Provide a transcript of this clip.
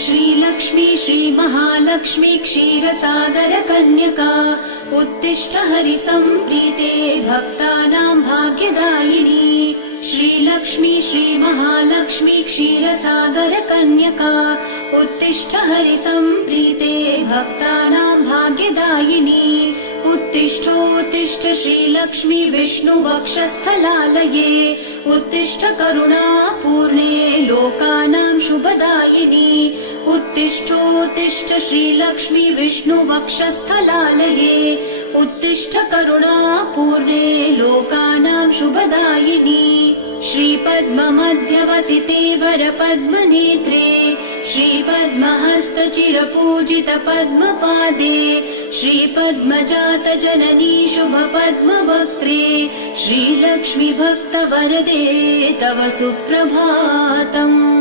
श्रीलक्ष्मी श्रीमहालक्ष्मी क्षीरसागर कन्यका उत्तिष्ठ हरिसम्प्रीते भक्तानां भाग्यदायिनी। श्रीलक्ष्मी श्रीमहालक्ष्मी क्षीरसागर कन्यका उत्तिष्ठ हरिसम्प्रीते भक्तानां भाग्यदायिनी। उत्तिष्ठोत्तिष्ठ श्रीलक्ष्मी विष्णुवक्षस्थलालये उत्तिष्ठ करुणापूर्णे लोकानां शुभदायिनी। उत्तिष्ठोत्तिष्ठ श्रीलक्ष्मी विष्णुवक्षस्थलालये उत्तिष्ठ करुणापूर्णे लोकानां शुभदायिनी। श्रीपद्ममध्यवसिते वरपद्मनेत्रे श्रीपद्महस्तचिरपूजित पद्मपादे श्रीपद्मजात जननी शुभपद्मवक्त्रे श्रीलक्ष्मी भक्तवरदे तव सुप्रभातम्।